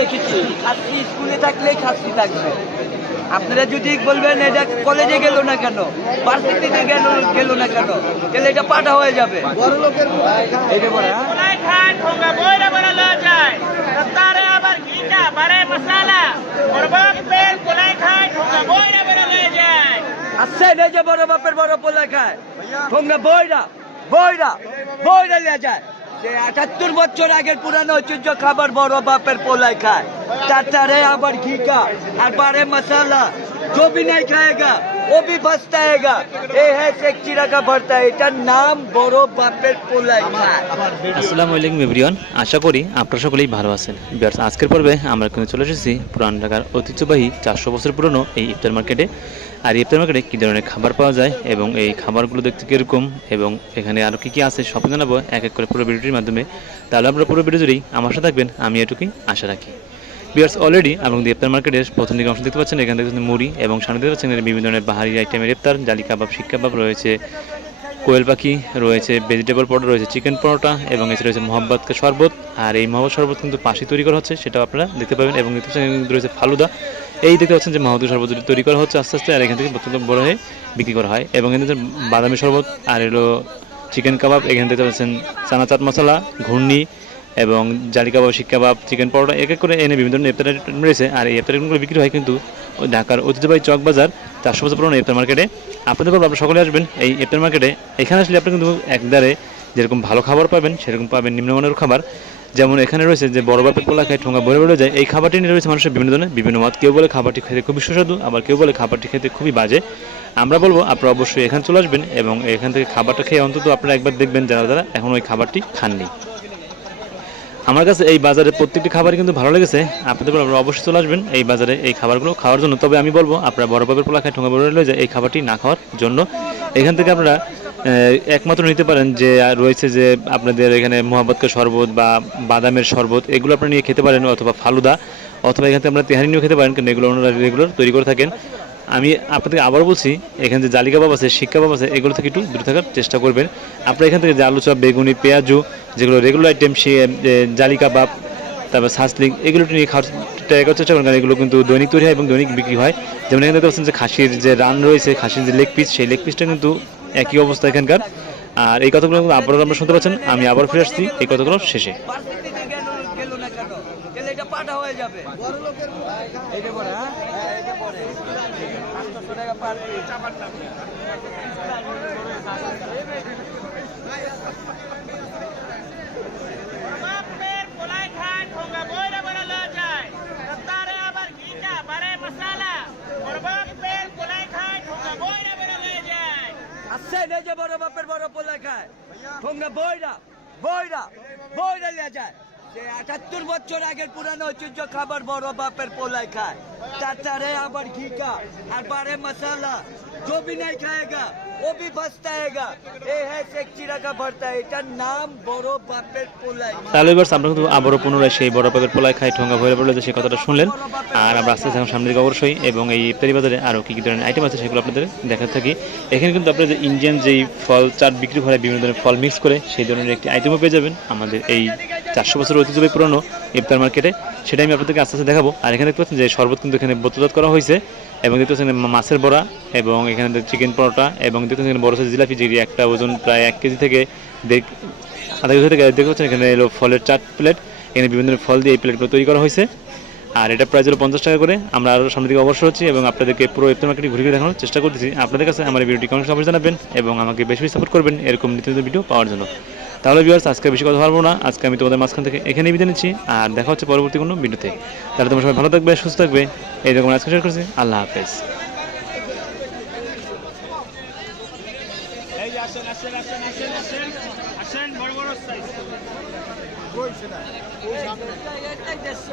রেখেছি। খাসি স্কুলে থাকলে খাসি থাকবে। আপনারা যদি বলবেন এটা কলেজে গেল না কেন ভার্সিটিতে গেল গেল না কেন তাহলে এটা পাঠা হয়ে যাবে। ঠোঙ্গা ঠোঙ্গা আসছে এই যে বড়। বাপের বড় পোলা খায় সঙ্গে বইরা বইরা বইরা লিয়া যায়। আটাত্তর বছর আগের পুরানো ঐতিহ্য খাবার বড় বাপের পোলায় খায়। তার তারে আবার ঘি খা, আর বারে মশালা। জো নাই খায়গা। वो भी पछताएगा ये है शेख चिरा का भरता এটার নাম বড় বাপের পোলাই খায় আসসালামু আলাইকুম এভরিওয়ান আশা করি আপনারা সকলেই ভালো আছেন বিয়ার্স আজকের পর্বে আমরা কিন্তু চলে এসেছি পুরান ঢাকার ঐতিহ্যবাহী চারশো বছর পুরনো এই ইফতার মার্কেটে আর এই ইফতার মার্কেটে কী ধরনের খাবার পাওয়া যায় এবং এই খাবারগুলো দেখতে কীরকম এবং এখানে আরও কী কী আছে সব জানাবো এক এক করে পুরো ভিডিওটির মাধ্যমে তাহলে আপনারা পুরো ভিডিও জুড়েই আমার সাথে থাকবেন আমি এটুকুই আশা রাখি বিয়ার্স অলরেডি এবং ইফতার মার্কেটের প্রথম দিকে অংশ দেখতে পাচ্ছেন। এখানে দেখতে মুড়ি এবং সামনে দেখতে পাচ্ছেন বিভিন্ন ধরনের বাহারি আইটেমের ইফতার, জালি কাবাব, শিক কাবাব রয়েছে, কোয়েল পাখি রয়েছে ভেজিটেবল পরোটা রয়েছে চিকেন পরোটা এবং এছাড়া রয়েছে মোহাম্মদকে শরবত। আর এই মোহাম্মদ শরবত কিন্তু পাশে তৈরি করা হচ্ছে, সেটাও আপনারা দেখতে পাবেন এবং দেখতে পাচ্ছেন রয়েছে ফালুদা। এই দেখতে পাচ্ছেন যে মোহাম্মদ শরবত তৈরি করা হচ্ছে আস্তে আস্তে, আর এখান থেকে বোতল বড় হয়ে বিক্রি করা হয়। এবং এখানে বাদামি শরবত, আর এলো চিকেন কাবাব, এখানে দেখতে পাচ্ছেন চানা চাট মশলা, ঘূর্ণি এবং জালি কাবাব শিক কাবাব চিকেন পরোটা, এক এক করে এনে বিভিন্ন ধরনের ইফতার আইটেম রয়েছে। আর এই ইফতার আইটেমগুলো বিক্রি হয় কিন্তু ঢাকার ঐতিহ্যবাহী চক বাজার চারশো বছর পুরনো ইফতার মার্কেটে। আপনাদের বলব আপনারা সকলে আসবেন এই ইফতার মার্কেটে। এখানে আসলে আপনি কিন্তু একদারে যেরকম ভালো খাবার পাবেন, সেরকম পাবেন নিম্নমানের খাবার। যেমন এখানে রয়েছে যে বড় বাপের পোলা খায় ঠোঙা বলে বলে যায়, এই খাবারটি নিয়ে রয়েছে মানুষের বিভিন্ন ধরনের, বিভিন্ন মত। কেউ বলে খাবারটি খেতে খুবই সুস্বাদু, আবার কেউ বলে খাবারটি খেতে খুবই বাজে। আমরা বলব, আপনারা অবশ্যই এখানে চলে আসবেন এবং এখান থেকে খাবারটা খেয়ে অন্তত আপনারা একবার দেখবেন যারা যারা এখন ওই খাবারটি খাননি। আমার কাছে এই বাজারে প্রত্যেকটি খাবারই কিন্তু ভালো লেগেছে। আপনাদের অবশ্যই চলে আসবেন এই বাজারে এই খাবারগুলো খাওয়ার জন্য। তবে আমি বলব, আপনারা বড় বাবের পোলা খায় ঠোঙা বড় যায় এই খাবারটি না খাওয়ার জন্য। এখান থেকে আপনারা একমাত্র নিতে পারেন যে, রয়েছে যে আপনাদের এখানে মোহাম্মদকে শরবত বা বাদামের শরবত, এগুলো আপনারা নিয়ে খেতে পারেন অথবা ফালুদা, অথবা এখান থেকে আপনারা তেহারি নিয়েও খেতে পারেন, কিন্তু এগুলো ওনারা রেগুলার তৈরি করে থাকেন। আমি আপনাদেরকে আবার বলছি এখানে যে জালিকা কাবাব আছে শিক্ষা কাবাব আছে এগুলো থেকে একটু দূরে থাকার চেষ্টা করবেন। আপনারা এখান থেকে যে আলু চপ বেগুনি পেঁয়াজু যেগুলো রেগুলার আইটেম সে এ, জালি কাবাব তারপর সাসলিং এগুলো নিয়ে খাওয়ার ট্রাই করার চেষ্টা করেন কারণ এগুলো কিন্তু দৈনিক তৈরি হয় এবং দৈনিক বিক্রি হয়। যেমন এখানে দেখতে পাচ্ছেন যে খাসির যে রান রয়েছে খাসির যে লেগ পিস সেই লেগ পিসটা কিন্তু একই অবস্থা এখানকার। আর এই কথাগুলো আবারও আপনারা শুনতে পাচ্ছেন আমি আবার ফিরে আসছি এই কথাগুলো শেষে ভার্সিটিতে গেল গেল না কেন তাহলে হয়ে যাবে। এইটা বলে হ্যাঁ? এইটা টাকা পার ঠোঙ্গা বইরা বড় পেল খায় ঠোঙ্গা বইরা বড় আসছে এই যে বড় বাপের বড় পোলা খায়। সঙ্গে বইরা বইরা বইরা লিয়া যায়। যে আটাত্তর বছর আগের পুরানো ঐতিহ্য খাবার বড় বাপের পোলাই খায় তাছাড়ে আবার ঘি কা আর বারে মশালা जो भी नहीं खाएगा वो भी पछताएगा ये है शेख चिरा का भरता এটার নাম বড় বাপের পোলাই তাহলে এবার আমরা কিন্তু আবারও পুনরায় সেই বড় পাকের পোলায় খাই ঠোঙ্গা ভরে পড়লে যে সেই কথাটা শুনলেন আর আমরা আস্তে আস্তে এখন সামনের দিকে অবশ্যই এবং এই ইফতারি বাজারে আরও কী কী ধরনের আইটেম আছে সেগুলো আপনাদের দেখাতে থাকি এখানে কিন্তু আপনাদের যে ইন্ডিয়ান যেই ফল চাট বিক্রি করে বিভিন্ন ধরনের ফল মিক্স করে সেই ধরনের একটি আইটেমও পেয়ে যাবেন আমাদের এই চারশো বছর ঐতিহ্যবাহী পুরনো ইফতার মার্কেটে সেটা আমি আপনাদেরকে আস্তে আস্তে দেখাবো। আর এখানে দেখতে পাচ্ছেন যে শরবত কিন্তু এখানে বোতলজাত করা হয়েছে এবং দেখতে পাচ্ছেন মাছের বড়া এবং এখানে চিকেন পরোটা এবং দেখতে পাচ্ছেন বড় সাইজ জিলাপি, যেটি একটা ওজন প্রায় এক কেজি থেকে আধা কেজি থেকে দেখতে পাচ্ছেন এখানে এলো ফলের চাট প্লেট এখানে বিভিন্ন ফল দিয়ে এই প্লেটগুলো তৈরি করা হয়েছে। আর এটা প্রাইস হলো পঞ্চাশ টাকা করে। আমরা আরও সামনের দিকে অবশ্যই হচ্ছি এবং আপনাদেরকে পুরো ইফতার মার্কেটে ঘুরে ঘুরে দেখানোর চেষ্টা করতেছি। আপনাদের কাছে আমার ভিডিওটি কমেন্ট অবশ্যই জানাবেন এবং আমাকে বেশি সাপোর্ট করবেন এরকম নিত্য ভিডিও পাওয়ার জন্য। তাহলে ভিউয়ার্স আজকে বেশি কথা পারব না। আজকে আমি তোমাদের মাঝখান থেকে এখানেই বিদায় নিচ্ছি। আর দেখা হচ্ছে পরবর্তী কোনো ভিডিওতে। তাহলে তোমার সবাই ভালো থাকবে সুস্থ থাকবে। এইরকম আজকে শেয়ার করছি। আল্লাহ হাফেজ। এই আসেন আসেন আসেন আসেন আসেন। আসেন বড় বড় সাইজ দেড়শো